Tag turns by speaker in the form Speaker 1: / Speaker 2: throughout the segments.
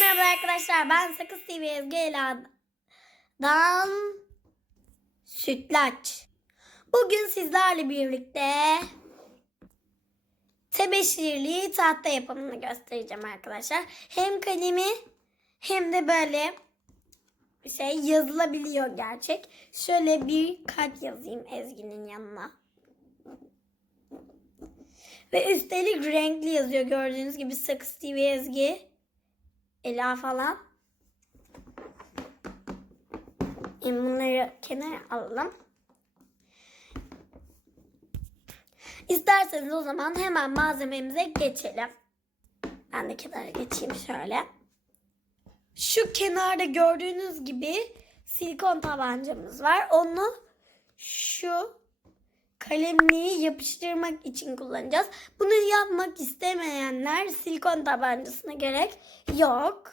Speaker 1: merhaba arkadaşlar. Ben Sakız TV Ezgi Ela'dan Sütlaç. Bugün sizlerle birlikte tebeşirli tahta yapımını göstereceğim arkadaşlar. Hem kalemi hem de böyle şey yazılabiliyor gerçek. Şöyle bir kalp yazayım Ezgi'nin yanına. Ve üstelik renkli yazıyor gördüğünüz gibi Sakız TV Ezgi. Ela falan. Şimdi bunları kenara alalım. İsterseniz o zaman hemen malzememize geçelim. Ben de kenara geçeyim şöyle. Şu kenarda gördüğünüz gibi silikon tabancamız var. Onu şu kalemliği yapıştırmak için kullanacağız. Bunu yapmak istemeyenler silikon tabancasına gerek yok.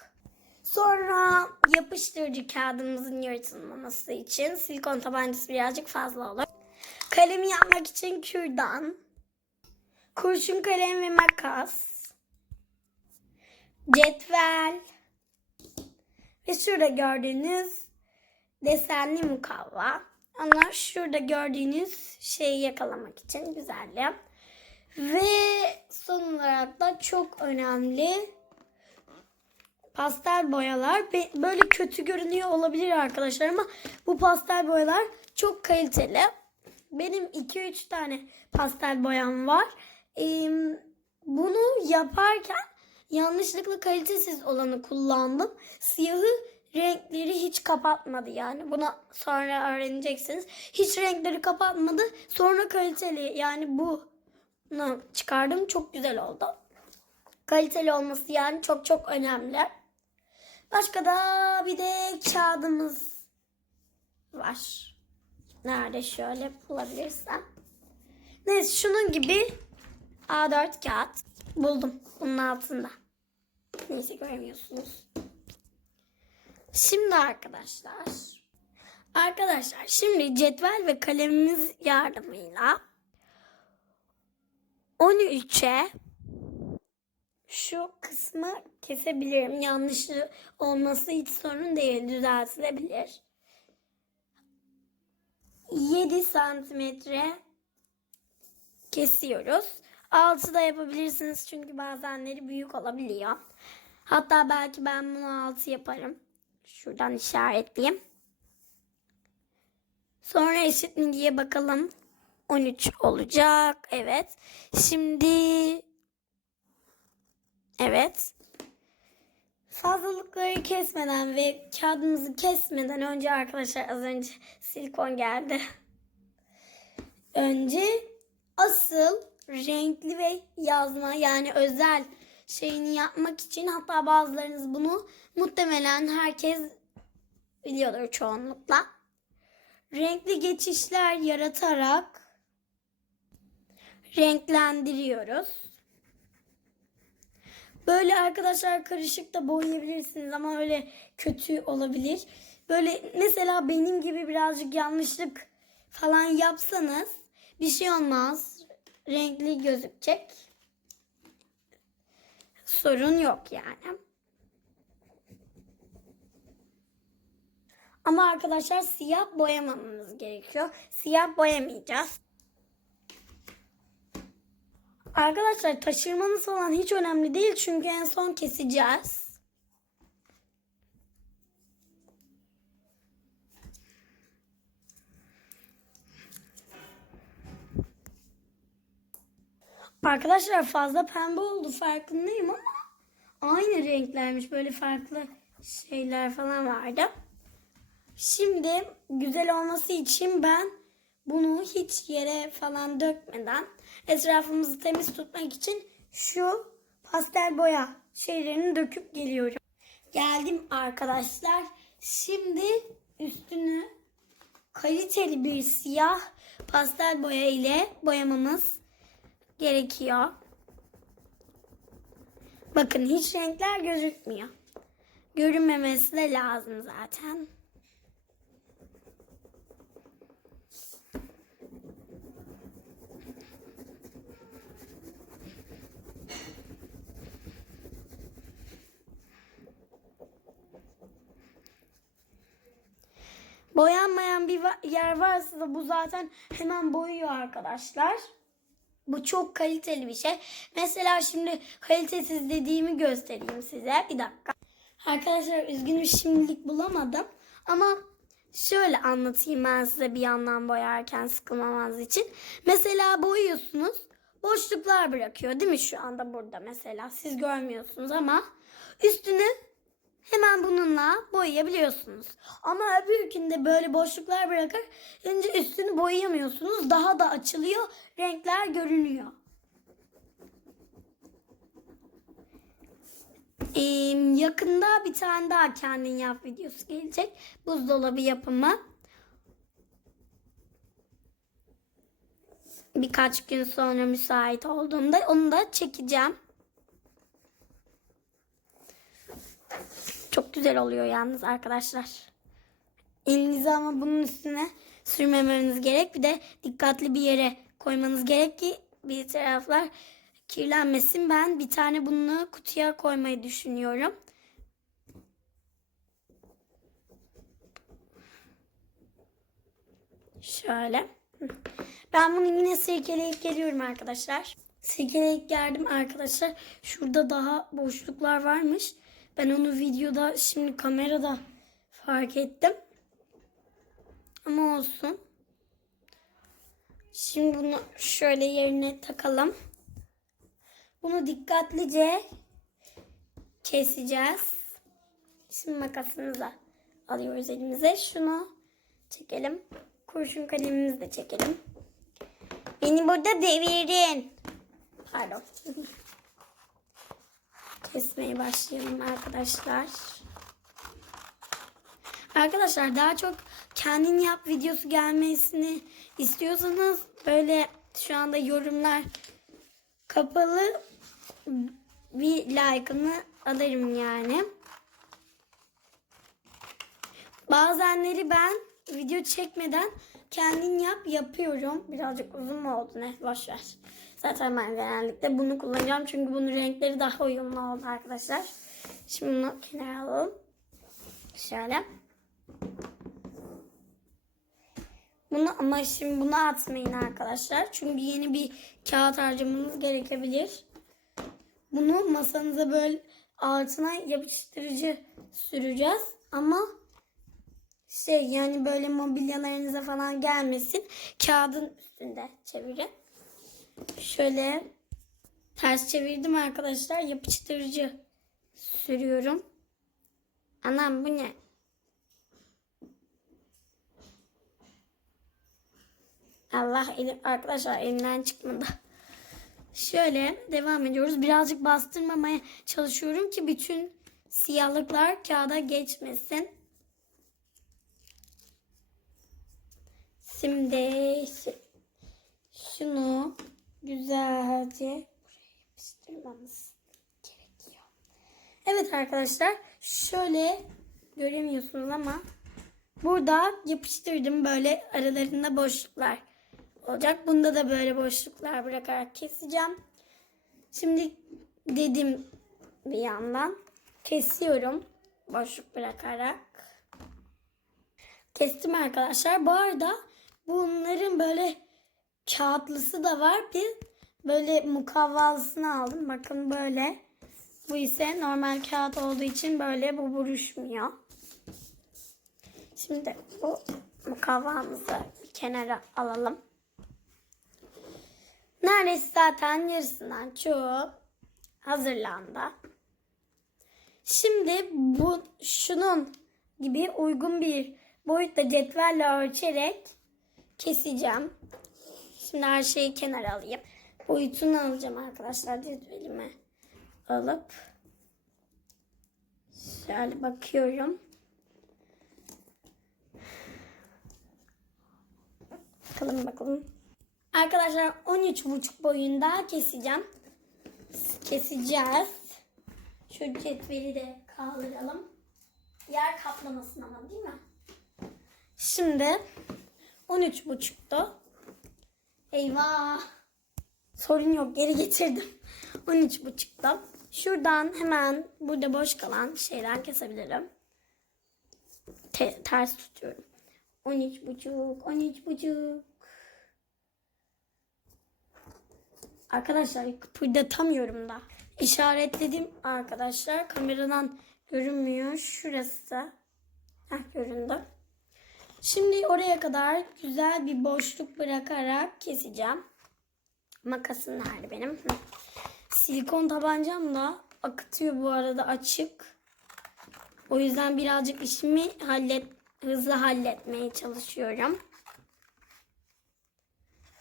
Speaker 1: Sonra yapıştırıcı kağıdımızın yırtılmaması için silikon tabancası birazcık fazla olur. Kalemi yapmak için kürdan, kurşun kalem ve makas, cetvel ve şurada gördüğünüz desenli mukavva. Ama şurada gördüğünüz şeyi yakalamak için güzelli. Ve son olarak da çok önemli pastel boyalar. Böyle kötü görünüyor olabilir arkadaşlar ama bu pastel boyalar çok kaliteli. Benim 2-3 tane pastel boyam var. Bunu yaparken yanlışlıkla kalitesiz olanı kullandım. Siyahı renkleri hiç kapatmadı yani. Bunu sonra öğreneceksiniz. Hiç renkleri kapatmadı. Sonra kaliteli yani bu çıkardım. Çok güzel oldu. Kaliteli olması yani çok çok önemli. Başka da bir de kağıdımız var. Nerede şöyle bulabilirsem. Neyse şunun gibi A4 kağıt buldum bunun altında. Neyse göremiyorsunuz. Şimdi arkadaşlar. Arkadaşlar şimdi cetvel ve kalemimiz yardımıyla 13'e şu kısmı kesebilirim. Yanlışı olması hiç sorun değil. Düzeltilebilir. 7 santimetre kesiyoruz. 6 da yapabilirsiniz çünkü bazenleri büyük olabiliyor. Hatta belki ben bunu 6 yaparım. Şuradan işaretleyeyim. Sonra eşit mi diye bakalım. 13 olacak. Evet. Şimdi Evet. Fazlalıkları kesmeden ve kağıdımızı kesmeden önce arkadaşlar az önce silikon geldi. Önce asıl renkli ve yazma yani özel şeyini yapmak için hatta bazılarınız bunu muhtemelen herkes biliyordur çoğunlukla. Renkli geçişler yaratarak renklendiriyoruz. Böyle arkadaşlar karışık da boyayabilirsiniz ama öyle kötü olabilir. Böyle mesela benim gibi birazcık yanlışlık falan yapsanız bir şey olmaz. Renkli gözükecek. Sorun yok yani. Ama arkadaşlar siyah boyamamamız gerekiyor. Siyah boyamayacağız. Arkadaşlar taşırmanız falan hiç önemli değil çünkü en son keseceğiz. Arkadaşlar fazla pembe oldu farkındayım ama aynı renklermiş böyle farklı şeyler falan vardı. Şimdi güzel olması için ben bunu hiç yere falan dökmeden etrafımızı temiz tutmak için şu pastel boya şeylerini döküp geliyorum. Geldim arkadaşlar. Şimdi üstünü kaliteli bir siyah pastel boya ile boyamamız gerekiyor. Bakın hiç renkler gözükmüyor. Görünmemesi de lazım zaten. Boyanmayan bir yer varsa da bu zaten hemen boyuyor arkadaşlar. Bu çok kaliteli bir şey. Mesela şimdi kalitesiz dediğimi göstereyim size. Bir dakika. Arkadaşlar üzgünüm şimdilik bulamadım. Ama şöyle anlatayım ben size bir yandan boyarken sıkılmamanız için. Mesela boyuyorsunuz. Boşluklar bırakıyor değil mi şu anda burada mesela. Siz görmüyorsunuz ama üstünü hemen bununla boyayabiliyorsunuz. Ama öbürkünde böyle boşluklar bırakır. Önce üstünü boyayamıyorsunuz. Daha da açılıyor. Renkler görünüyor. Ee, yakında bir tane daha kendin yap videosu gelecek. Buzdolabı yapımı. Birkaç gün sonra müsait olduğumda onu da çekeceğim. Çok güzel oluyor yalnız arkadaşlar. Elinizi ama bunun üstüne sürmemeniz gerek. Bir de dikkatli bir yere koymanız gerek ki bir taraflar kirlenmesin. Ben bir tane bunu kutuya koymayı düşünüyorum. Şöyle. Ben bunu yine sirkeleyip geliyorum arkadaşlar. Sirkeleyip geldim arkadaşlar. Şurada daha boşluklar varmış. Ben onu videoda şimdi kamerada fark ettim. Ama olsun. Şimdi bunu şöyle yerine takalım. Bunu dikkatlice keseceğiz. Şimdi makasımızı alıyoruz elimize. Şunu çekelim. Kurşun kalemimizi de çekelim. Beni burada devirin. Pardon. Kesmeye başlayalım arkadaşlar. Arkadaşlar daha çok kendin yap videosu gelmesini istiyorsanız böyle şu anda yorumlar kapalı bir like'ını alırım yani. Bazenleri ben video çekmeden kendin yap yapıyorum. Birazcık uzun mu oldu ne boş ver. Zaten ben genellikle bunu kullanacağım çünkü bunun renkleri daha uyumlu oldu arkadaşlar. Şimdi bunu kenara alalım. Şöyle. Bunu ama şimdi bunu atmayın arkadaşlar. Çünkü yeni bir kağıt harcamanız gerekebilir. Bunu masanıza böyle altına yapıştırıcı süreceğiz. Ama şey yani böyle mobilyalarınıza falan gelmesin. Kağıdın üstünde çevirin. Şöyle ters çevirdim arkadaşlar. Yapıştırıcı sürüyorum. Anam bu ne? Allah elim, arkadaşlar elimden çıkmadı. Şöyle devam ediyoruz. Birazcık bastırmamaya çalışıyorum ki bütün siyahlıklar kağıda geçmesin. Şimdi güzelce buraya yapıştırmamız gerekiyor. Evet arkadaşlar şöyle göremiyorsunuz ama burada yapıştırdım böyle aralarında boşluklar olacak. Bunda da böyle boşluklar bırakarak keseceğim. Şimdi dedim bir yandan kesiyorum boşluk bırakarak. Kestim arkadaşlar. Bu arada bunların böyle kağıtlısı da var. Bir böyle mukavvalısını aldım. Bakın böyle. Bu ise normal kağıt olduğu için böyle bu buruşmuyor. Şimdi bu mukavvamızı bir kenara alalım. Neredeyse zaten yarısından çoğu hazırlandı. Şimdi bu şunun gibi uygun bir boyutta cetvelle ölçerek keseceğim. Şimdi her şeyi kenara alayım. Boyutunu alacağım arkadaşlar cetvelime alıp şöyle bakıyorum. Bakalım bakalım. Arkadaşlar 13,5 boyunda keseceğim. Keseceğiz. Şu cetveli de kaldıralım. Yer kaplamasın ama değil mi? Şimdi 13,5'tu. Eyvah. Sorun yok geri getirdim. 13,5'ta. Şuradan hemen burada boş kalan şeyden kesebilirim. Te- ters tutuyorum. 13 buçuk, 13 buçuk. Arkadaşlar kıpırdatamıyorum da. İşaretledim arkadaşlar. Kameradan görünmüyor. Şurası. Heh göründü. Şimdi oraya kadar güzel bir boşluk bırakarak keseceğim. Makasım nerede benim? Silikon tabancam da akıtıyor bu arada açık. O yüzden birazcık işimi hallet hızlı halletmeye çalışıyorum.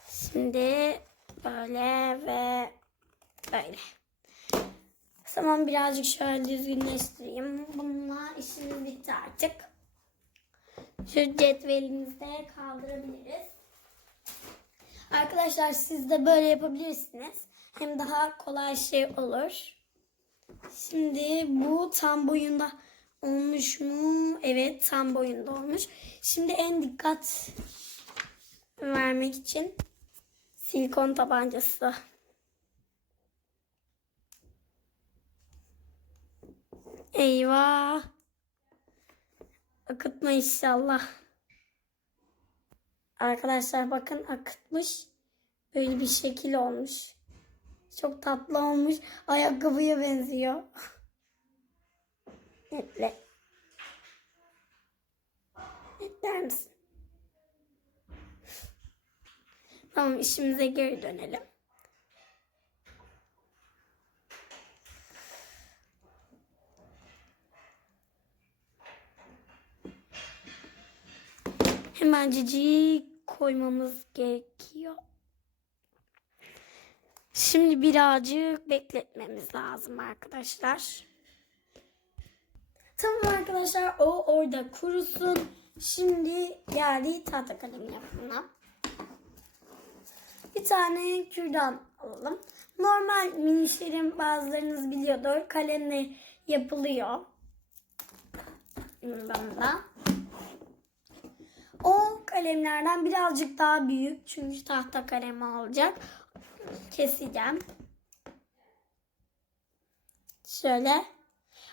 Speaker 1: Şimdi böyle ve böyle. Tamam birazcık şöyle düzgünleştireyim. Bununla işimiz bitti artık. Şu cetvelimizi de kaldırabiliriz. Arkadaşlar siz de böyle yapabilirsiniz. Hem daha kolay şey olur. Şimdi bu tam boyunda olmuş mu? Evet tam boyunda olmuş. Şimdi en dikkat vermek için silikon tabancası. Eyvah. Akıtma inşallah. Arkadaşlar bakın akıtmış. Böyle bir şekil olmuş. Çok tatlı olmuş. Ayakkabıya benziyor. Netle. Netler misin? Tamam işimize geri dönelim. Hemen ciciyi koymamız gerekiyor. Şimdi birazcık bekletmemiz lazım arkadaşlar. Tamam arkadaşlar o orada kurusun. Şimdi geldi tahta kalem yapımına. Bir tane kürdan alalım. Normal minişlerin bazılarınız biliyordur. Kalemle yapılıyor. Bunda. O kalemlerden birazcık daha büyük. Çünkü tahta kalemi olacak. Keseceğim. Şöyle.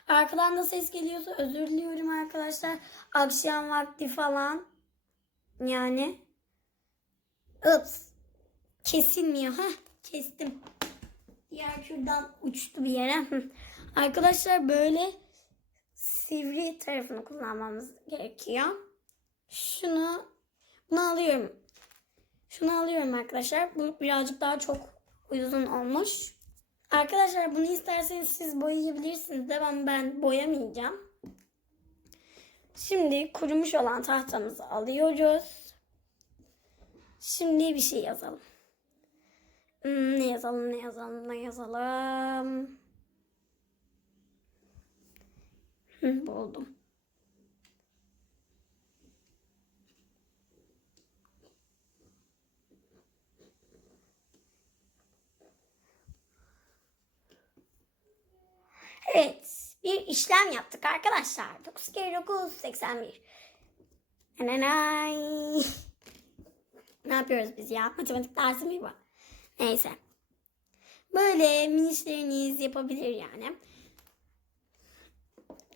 Speaker 1: Arkadan da ses geliyorsa özür diliyorum arkadaşlar. Akşam vakti falan. Yani. Ups. Kesilmiyor. ha kestim. Diğer şuradan uçtu bir yere. Arkadaşlar böyle sivri tarafını kullanmamız gerekiyor. Şunu bunu alıyorum. Şunu alıyorum arkadaşlar. Bu birazcık daha çok uzun olmuş. Arkadaşlar bunu isterseniz siz boyayabilirsiniz de ben, ben boyamayacağım. Şimdi kurumuş olan tahtamızı alıyoruz. Şimdi bir şey yazalım. Hmm, ne yazalım, ne yazalım, ne yazalım. Hı, buldum. Evet. Bir işlem yaptık arkadaşlar. 9 kere 9 81. Nananay. Ne yapıyoruz biz ya? Matematik dersi mi bu? Neyse. Böyle minişleriniz yapabilir yani.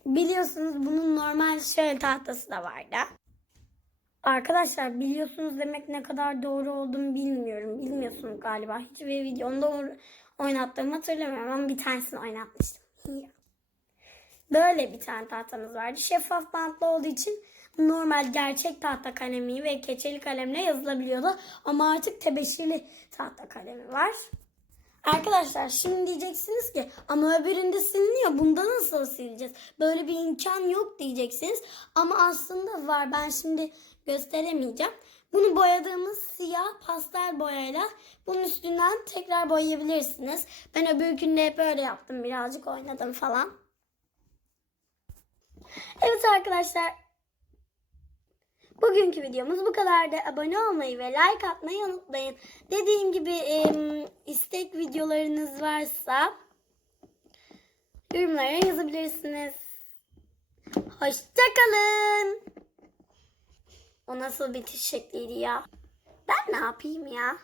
Speaker 1: Biliyorsunuz bunun normal şöyle tahtası da vardı. Arkadaşlar biliyorsunuz demek ne kadar doğru olduğunu bilmiyorum. Bilmiyorsunuz galiba. Hiçbir videomda oynattığımı hatırlamıyorum ama bir tanesini oynatmıştım. Böyle bir tane tahtamız vardı. Şeffaf bantlı olduğu için normal gerçek tahta kalemi ve keçeli kalemle yazılabiliyordu. Ama artık tebeşirli tahta kalemi var. Arkadaşlar şimdi diyeceksiniz ki ama öbüründe siliniyor. Bunda nasıl sileceğiz? Böyle bir imkan yok diyeceksiniz. Ama aslında var. Ben şimdi gösteremeyeceğim. Bunu boyadığımız siyah pastel boyayla bunun üstünden tekrar boyayabilirsiniz. Ben öbür günde hep öyle yaptım. Birazcık oynadım falan. Evet arkadaşlar. Bugünkü videomuz bu kadardı. Abone olmayı ve like atmayı unutmayın. Dediğim gibi istek videolarınız varsa yorumlara yazabilirsiniz. Hoşçakalın. O nasıl bitiş şekliydi ya? Ben ne yapayım ya?